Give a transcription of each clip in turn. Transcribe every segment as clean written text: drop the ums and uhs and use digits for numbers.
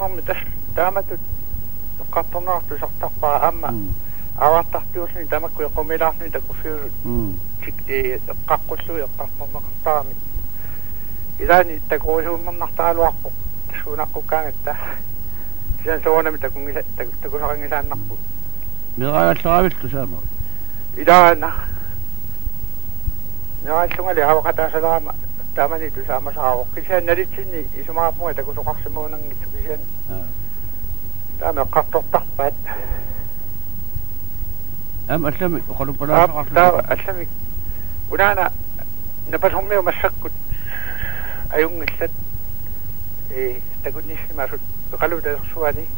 normi tässä tämätut kattonaahtu sartarpaa amma avattartiusni tämä kun komilaasni ta kun fyr tikti kakkullu ja kattonnaartaami ilani ta kun suunnannartaaluarpo suunakkukaan että sen soona mitä kun ta kun saangisannarpu Mira saavistu sanoi. Idana ja sungali awakata salama tamani tu sama sawo kisen naritsinni isuma muita kun sokaksemonan itsu kisen tämä kattotappat Asami qalu pala asami unana napasommi masakkut ayungillat takunnissimasut qalu suani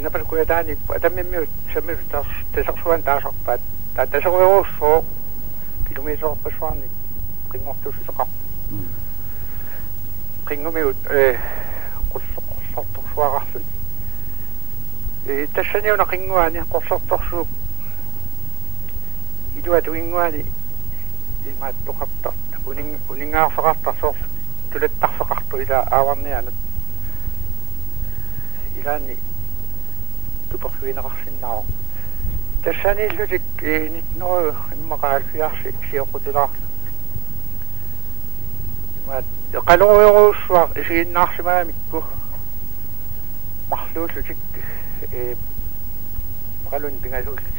napas kuetani tamimmi samir tasaqsuan taasarpaat tatasaqoruussoo kilometerpasuarni qingortusisoqa qingumiut qussortorsuararlut tassaniuna qinguani qussortorsuup iluatuinguani imaattoqartar uningaarfaqartarsoor tulattarfaqartu ila aawarnianut ilani tupersuinaqarsinnao тассаниллутик нитноо иммақаалфиарси сиоқутилаар имаат қалориоруссуа исигиннаарсимаамикку марлууллутик қалун пингасууллутик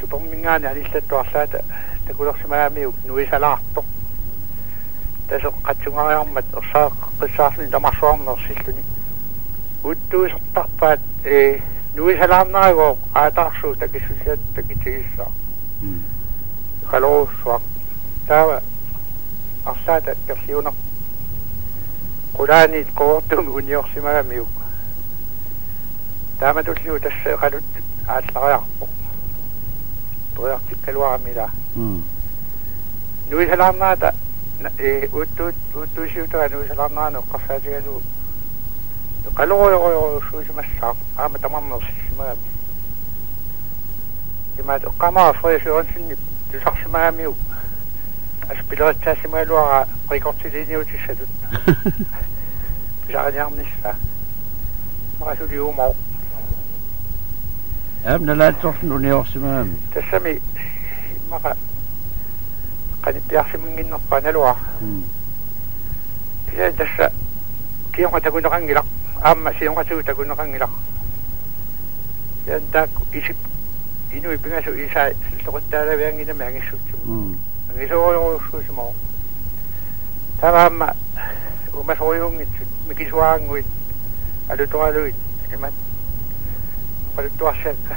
тупэрмингаани аниллаттуарлаата такулерсимаамиук нуисалаарто тасоққатсунгариармат орсааққиссаарни тамарсуарнерсиллуни уттуисертарпаат Nuisalamnaago aataarsu takisusiat takitsigissa. Qaluusuaq taava arsaata persiuna qulaani qoortum uniorsimagamiuk. Taama tulliu tassa qalut aatlariarpo. Toyartikkaluaramila. Nuisalamnaata uttuisiutara nuisalamnaanu qarsaatigalu qaloo suusimassaa aama tamarnersissimaami imaat qamaa freesuransinni tusarsimaamiu aspileritsaasimaluara qikortiliniutissatut pisaraniarnissa marasuliumo nalaatsorsun uniorsimaami tassami immaqa qanippiarsiminginnerpanalua ila tassa kionga takuneqangilaq amma siungasu takuneqangilaq yantaak isip inu ipingasu isa loqottaalaviangina maangissutsugu angisooriorussuusimo taraamma umasooriungitsut mikisuaanguit alutoraluit imat qaluttuarsaakka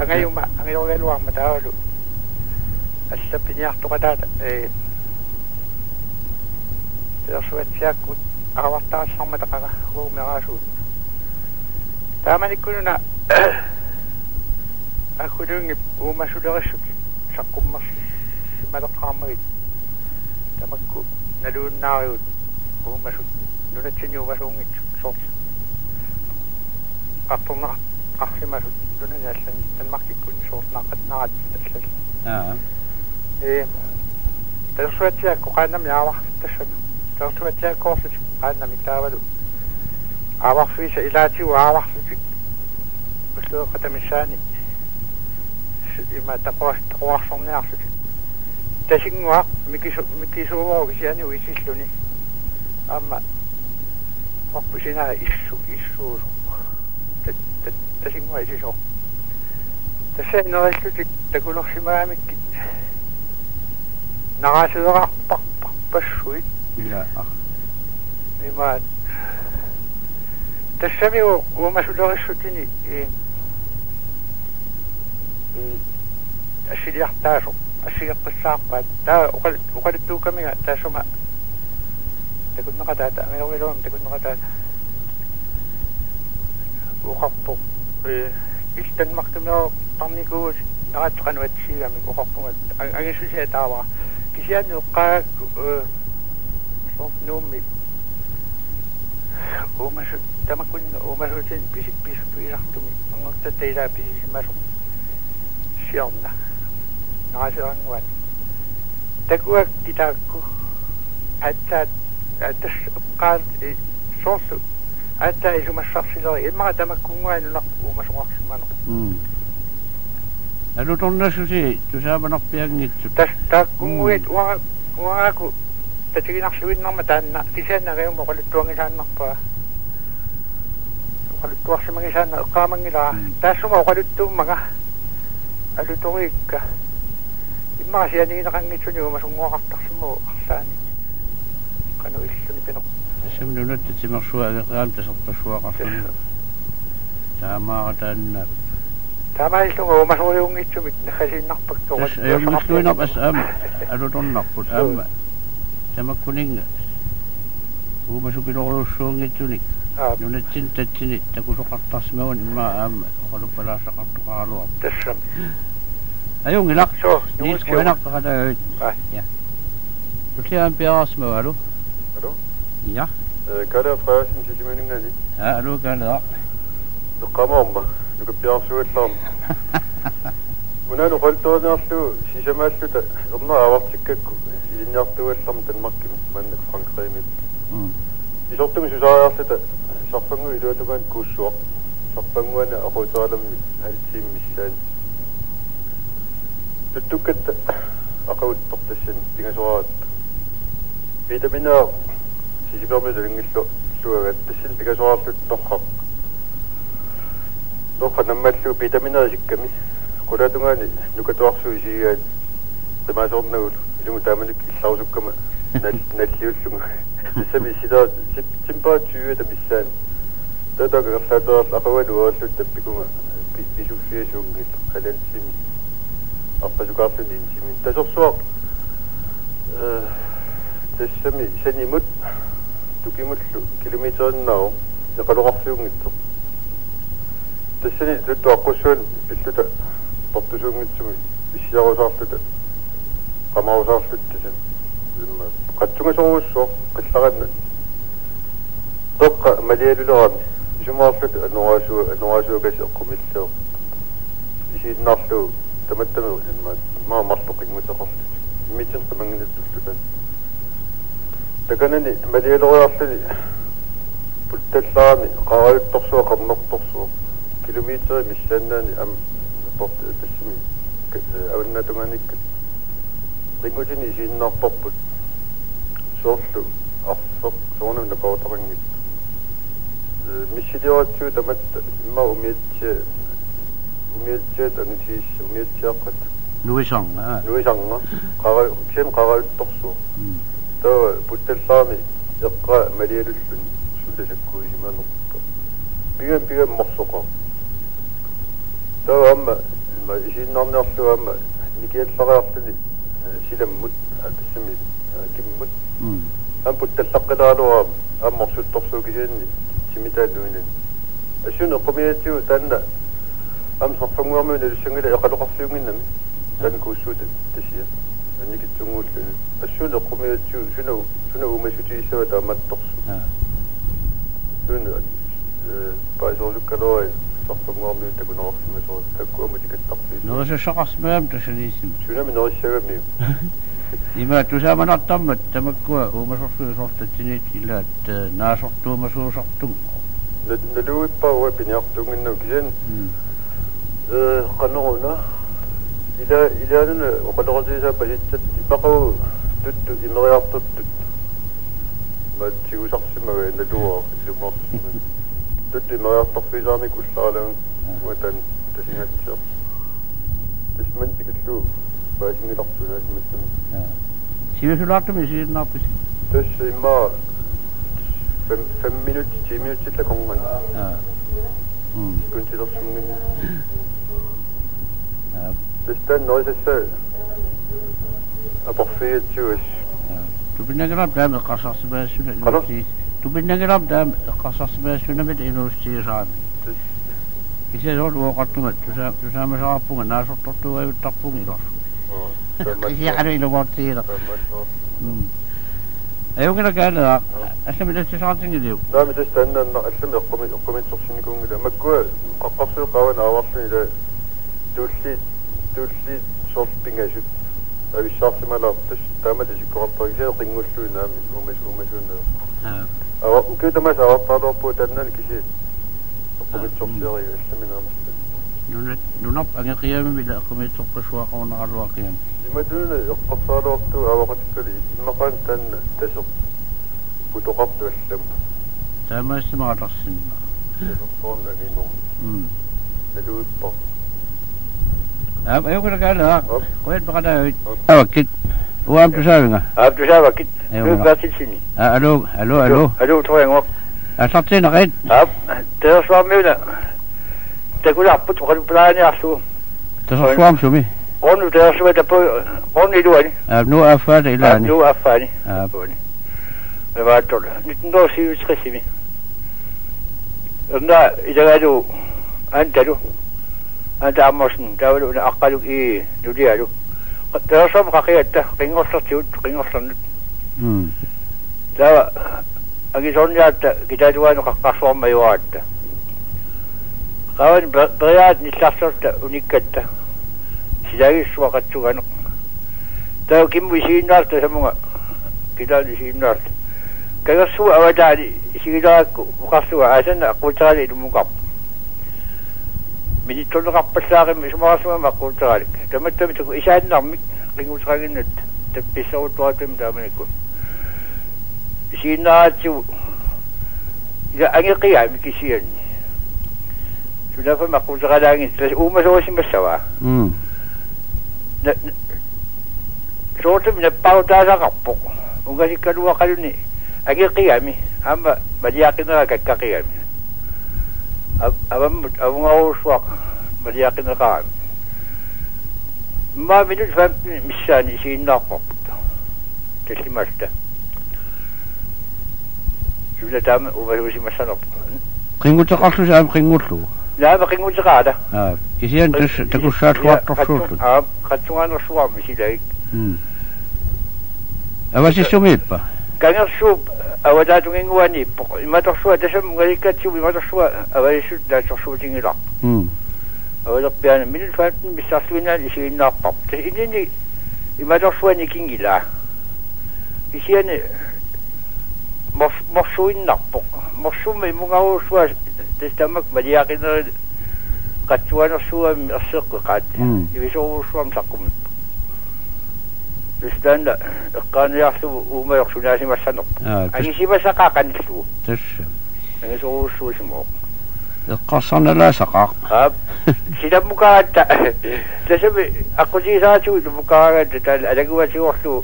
angayorialuarma taavalu allapiniartoqataata persuatsiakkut avartaasarma taqaqa huumeraasuut taamanikkununa akkulungip uumasulerissut saqqummersi maleqqaarmagit tamakku naluunnaariut uumasut nunatsini uumasuungit sort qartorneq qarsimasut nunanaallan tanmarkikkun soortnaaqatnarat tallal persuatsiakku qaannami aavar tassami persuatsiakkoorlut qaannami taavalu aavarfiisa ilaatiu aavarlutik uslueqatamissaani ima taquarsorniarlut tasinguaq mikisuuvorugisiani uisilluni amma orpusinaa issuusu tasingua isiso tassainnerillutik takulersimaamikki narasuerarparpassuit imaat tassamiu uumasulerissutini assiliartaaso assigeqqissaarpaat taa uqalittuukamiga taasuma takunneqataata angilorilum takunneqataata uqarpo iltanmartumio tarnikuus naratqanuatsiigami uqarpumat angisusia taava kisiani uqqaakku nuummi uumasut tamakunna uumasuutin pisartumi angortattailaa pisisimasu siorna naasuanguat takuak kitaakku attaat attas qaat soortu atta isumassarsileri imma tamakkunguanularpu umasuarsimano alu tornassusi tusaamanarpiangitsut taakkunguit uaraku tatiginarluinnarma taanna tisaannariumo qaluttuangisaannarpaa qaluttuarsimangisaanna eqqaamangilaa taassuma qaluttuummaga alutoriikka imma sianiginaqangitsuni umasunguaqartarsimu arsaani qanu illuni pino samnunat timersuageqaam taserpassuaqarluni taamaaqataanna taamaillunga umasuuriungitsumik nakhasinnarpakko ayungilluinaq as aama alutornarput aama tamakkuninga umasupilorussuungitsunik nunatsin tatsini takusoqartarsimagun imma aama oqalupalaasaqartuqaaluar tassam ayungilaq so niisquinartaqataagit ja tulliaan piaraasmavalu Hallo? ja Kalle Frederiksen Sisimøningani. alu kalaa Du kommer om mig. Du kan blive afslutte om. Hun er nu holdt ud når du Sisimøningani. Om når jeg var sikker i den jagt ud som Danmark, men Frankrig med. I så ting synes jeg også at så fange i det du kan kusur. Så fange en og holde dem altid mission. Du kan og gå på det sen. Det er så at vitaminer Sisimøningani det sen det så at Doch nammatlu vitaminer sikkami. Qulaatungani nukatuarsuisiga tamasornagul ilumutaamanik illausukkama nalliullunga. Sami sida temperature tamissaan. Tataaqerlaataarl aqawanu uallut tappikunga bisufiasuungil qalansim arpasukaarluni insimin. Tasorsuaq tassami sanimut tukimullu kilometernnao naqaloqarfiungitsoq. Tassani tuttu aqussuun pilluta portusuungitsumi issiarusaarluta qamarusaarlut tasan qatsungasoruussoo qillaqanna toqqa malialulerami isumaarlut anuasuugas eqqumilluu isiinnaarlu tamattamu maa marluqingmuteqarlut immitsin qimanginutullutan takanani malialeriarluni puttallaami qaarayuttorsuo qarnertorsuo kilometer missionani am port tassimi aunnatunganik ringutini isinnarporput soorlu arsoq soornam napautarangit missilioratu tamat imma umiatsia tangtis umiatsiaqqat nuisanga qara ta puttallaami eqqa malialullun sullasakku isimanerpa pigan morsoqa Då amma i sin namnarlu amma nikiallaraarluni silammut tassami kimmut puttallaqqilaaluara ammorsuttorsuugisaanni simitaanuunan assuna qumiyaatiu taanna sarfanguarmuun alussangila eqaloqarfiunginnami taanna kuussuuta tassia annikitsunguullu assuna qumiyaatiu suna umasutiissawa taammattorsu suna paisorsukkalori sarfanguarmuun takunerarsimasoor takkuamutikaltarpiis norisaqarsmaam tasaniissim sunami nerissagami ima tusaamanartammat tamakkua umasorsuusortatsiniit ilaat naasortuumasuusartung naluippaua piniartunginnu kisan qaneruna ilaanuna oqaloqarsiisaa pasitsat immaqagu tuttu imeriartuttut maatsigusarsimaga naluar ilumarsima tuttu imeriartarfiisaarnik ullaalaun uatan tasingatsiar tasmantikallu paasingilartuna tasmassam sivisulartumi siinnaarpis tass imma 5 minutter 10 minutter la kongan kunti dorsumin tastan noisessa aporfiatsuus tupinnagerab taam eqqarsarsimaasuna inuussiis tupinnagerab taam eqqarsarsimaassunamit inuussiiraami kisesoor uoqartumat tusaamasaqarpunga naasortortuaguttarpunga ilorsu kisiaqanu ilugortiira ayungila kaala aslamilatisaartingiliu naami tastanna allami eqqumitsorsinikungila makkua qaqqarsuuqawan aawarluni tulli sorpingasut avissaarsimalaar tas taamatasikkoqartargisea qingullu naami umasunna وكذا ما سأوطلوا بودنا الكشيء وقمت شخصية السمينة نونب أن القيام بلا قمت شخصية قونا على الواقع لما دون قصار وقتو وقت كلي ما كان تسق وتقبض السم تما استمع الرسم تسقون لأنهم ندوي بق أيوة كده قال وين بقى أوكي وأم تساوينا تساوي أيوة باتي سني ألو توين وقت أصلتين غير تسوى ميلا تقول أبوت وقت بلاني أحسو تسوى شو مي onu teoswe tapo oni duani no afani ilani no afani oni me va tola no si uskesimi anda idagadu anta amosn dawlu na aqalu nudialu teosam qaqiyata qingorsan da agi sonjata kitaduan qaqqaswam mayuatta qawan bayat ni sassorta unikatta sidai suakat sugan tahu kim bisi nart semua kita di sini nart kalau suah awak di sini aku bukan suah asan aku cari di muka mesti tolong apa sahaja semua aku cari teman-teman tu isan namik ringu sekali net tapi sahaja tua tu macam mana aku di sini tu ya angin kaya mikisian sudah pun aku cari angin terus umur saya masih Sorte mina pauta sa kapo. Unga si kadua kalu ni. Agi kiyami. Amba badiyakin na kakakiyami. Abang awuswak badiyakin na kaan. Ma minut fam misani si nakop. Tesimasta. Sudah tam ubah si masanop. Kingut sa kasu sa kingut lu. لا ما قيمو زغاده كيسين تقول شات وقت الصوت خدتوان الصوام ماشي لايك أواش السميبا كان الصوب أوداتو إنواني ما تشوا تسمى غريكة تشوي ما تشوا أواش لا تشوا تينيلا أودا بيان من الفات بيسافرنا لشيء ناقب تيجيني ما تشوا نكينيلا كيسين مفشوين ناقب مفشوم مغاو شوا تستمك بدياقين قطوان السوام السق قد يبيسوا السوام سقم تستند كان يحسب وما يحسب ناس ما سنق أي شيء بس سقاق نسلو تشم أي سو سو اسمه القصنا لا سقاق سيدا مكانت تسمى أكو شيء ساتو مكانت تال أدعوا شيء وحده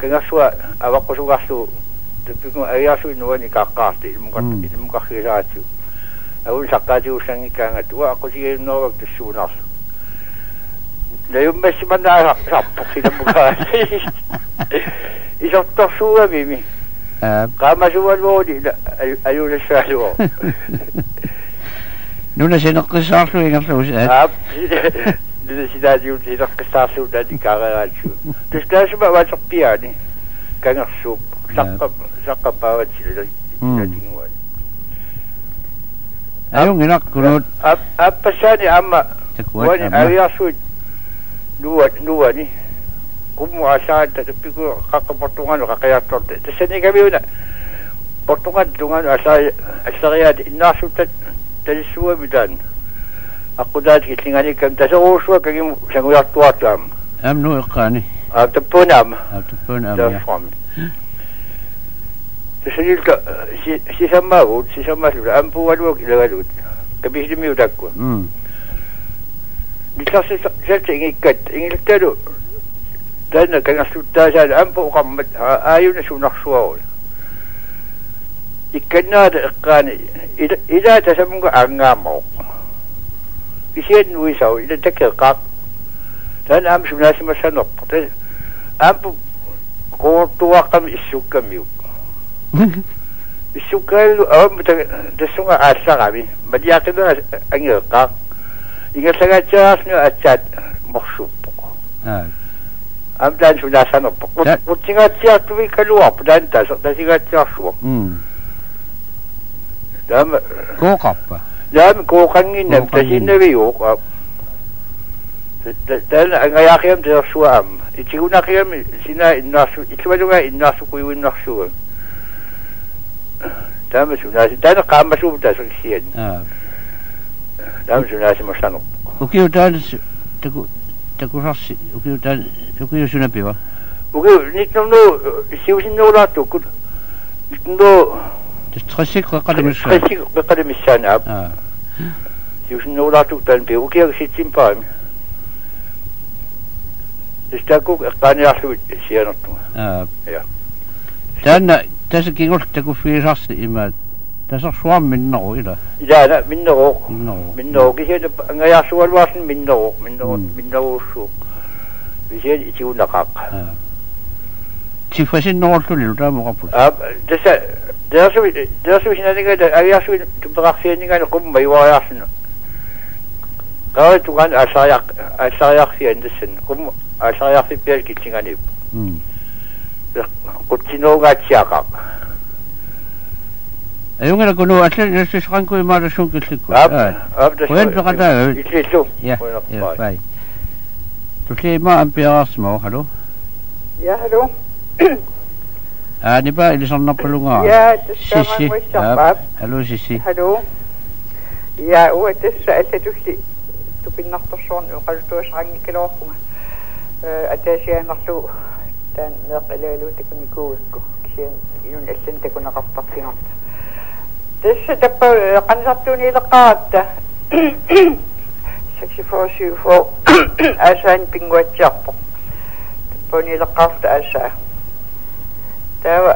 كنا سوا أبغى سوا سوا تبيكم أياسو نواني كاكاستي المكان ساتو أول سقاطي وسني كانت وأكو شيء نوع تسوناس لا يوم بس ما نعرف شاب كذا مكان إذا تسوى ميمي قام سوى الوادي لا أيون الشهوة نونا سنقصار شو ينقصوا شيء سيداتي وسيدا قصار شو دادي كارات شو تستاش ما واسق بياني كان السوق سقى باوت سيدا أيوة هناك كنود أبساني أما واني أرياسود نواني كم عشان تبيكو كاك بطوغان وكاكيات طرد تسني كبيرنا بطوغان دونغان أسريات الناس تجسوا بدان أقودات كتلينغاني كم تسوسوا كم سنوات تواتام أمنو إقاني أبتبونام أبتبونام تسنيلك سيسماه سيسماه أمبو والوك إلى غلود كبيش دميو داكو نتلاس سلت إنك تلو لأن كان سلطان أمبو قمت آيون سو نخصوه إكنا إقاني إذا تسمونك أنغامو بيسين ويساو إذا تكيقاق لأن أمسو ناسي مسانوك أمبو قوتوا قم إسوكا ميو السكر أو تسمع أسرعي بدياكنا أنيقا إذا سجى أشاد مخشوب أم دان سودا سانو وتيجا تيجي كلوا بدان تيجي تيجي دام دام كوكانين نبتسين بيوك دان أنغيا خيام تيجي أم يتيجونا خيام سينا الناس يتبادلوا الناس كويو الناس Tämä sunaasi tänä kaamasuuta tässä siihen. Tämä sunaasi mä sanon. Okei, tän teku sassi. Okei, tän joku sunapi va. Okei, nyt on siusin nolattu kun nyt on stressik qadamissan. Stressik qadamissan. Siusin nolattu tän pi okei sitten päin. Sitä kun kanjasut sienottu. Ja. Tänä tässä kingosta kun fiisasti imä. Tässä on Suomen noilla. Ja minä olen kisien ngajasuolvasin minä olen su. Kisien itiunakak. Sifasin nooltunil tämä kapus. Tässä sinä niitä ajasuin tupaksien niitä kumma juojasin. Kautukan asajaksi tässä kumma asajaksi pelkitsin Kutsinoo gatsiakak. Ayungana kuno atlet siis ranku imara sunkillikku. Koen pakata. Itlisu. Ja, bai. Tusi ma ampiasmo, hallo. Ja, hallo. Nipa ili sanna palunga. Ja, tässä muissa. Hallo Sissi. Hallo. Ja, tässä asetusti tupinnartorsuun uqaltuusrangikilorpunga. Atasianarlu tän meqilaaluutakuniku kien inun allantakunaqartarfingat. Tässä tappa qansartuunileqaatta 6474 asaan pinguatsiarpo. Tappunileqaarta asa. Tava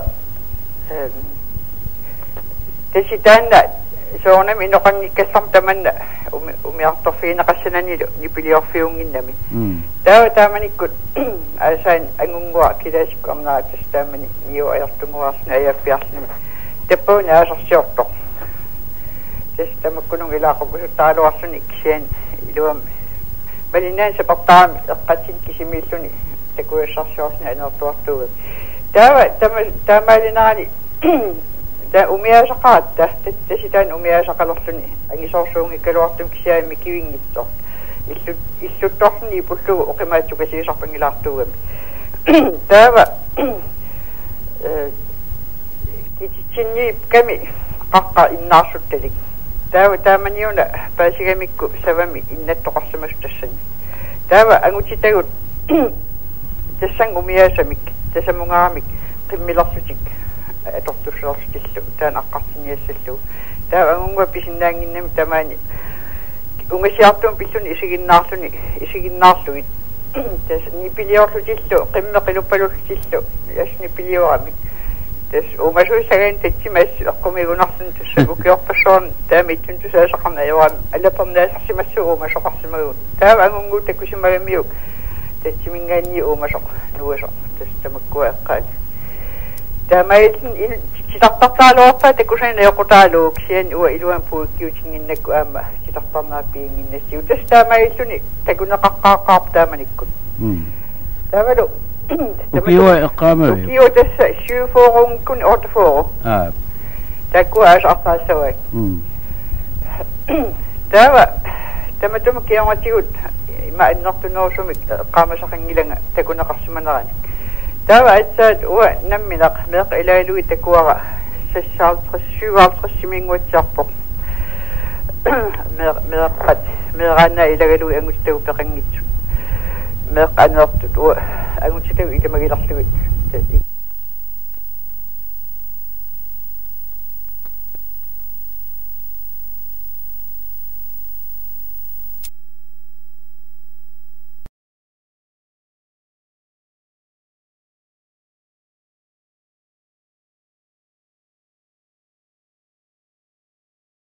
tässä tänä soona minoqannikkassam tamanna umiartorfiinaqassanani nipiliorfiunginnami. Tava taamanikku asaan angungua kilasikku amnaattas taamani niuajartunguarsna ajappiarsna tappuni asarsiortoq. Tässä tämä kunun ilaqupusut taaluarsuni kisien iluam malinaan sapartaami eqqatsin kisimilluni takuassarsiorna anertuartuuga. Tämä alinaani ta umiasaqaatta tassitaan umiasaqalerluni angisorsuungikkaluartum kisiaami kiwingittor illuttorni pullu oqimaattukasiisarpangilaartuugami taava kitsinni kami qaqqa innaarsutalik taava taamaniuna paasigamikku savami innattoqarsamustassani taava angutitagut tassan umiasamik tasamungaamik qimmilersutik atortussertillu taan aqqartiniassallu taava angungua pisinnaanginnami tamaani ungasiartuum pilluni isiginnaarluit tas nipiliorlutillu qimmeqiluppalutillu asnipiliuramik tas umasuusagan tatsimas eqqumigunersun tassavukiorpassoorn taamittun tusaasaqarna ajuam alapernaasarsimassu umasoqarsimaguun taava angungu takusimagamiuk tatsimingaanni umasoq nuusoq tas tamakkua eqqaat taamailin sitartartaaluarpa takusana yoqutaaluuk sian uwa iluan puukkiutinginnakku aama sitartarnaapiinginnassiu tas taamailluni takuneqaqqaaqaarp taamanikkut taavalu Ukiwa eqqaama. Ukiwa tässä 7 kun 8. Takkua asartaasawak. Tämä kiamatiut ima annortunoosumik qaamasaqangilanga takuneqarsimanerani. Tava atsaat uwa namminaq meeq ilaalui takuara 57 siminguatsiarpoq. Meeqaanna ilagalui anguttagu peqangitsu. Meeq anertut uwa angutitagu ilamagilarlugut.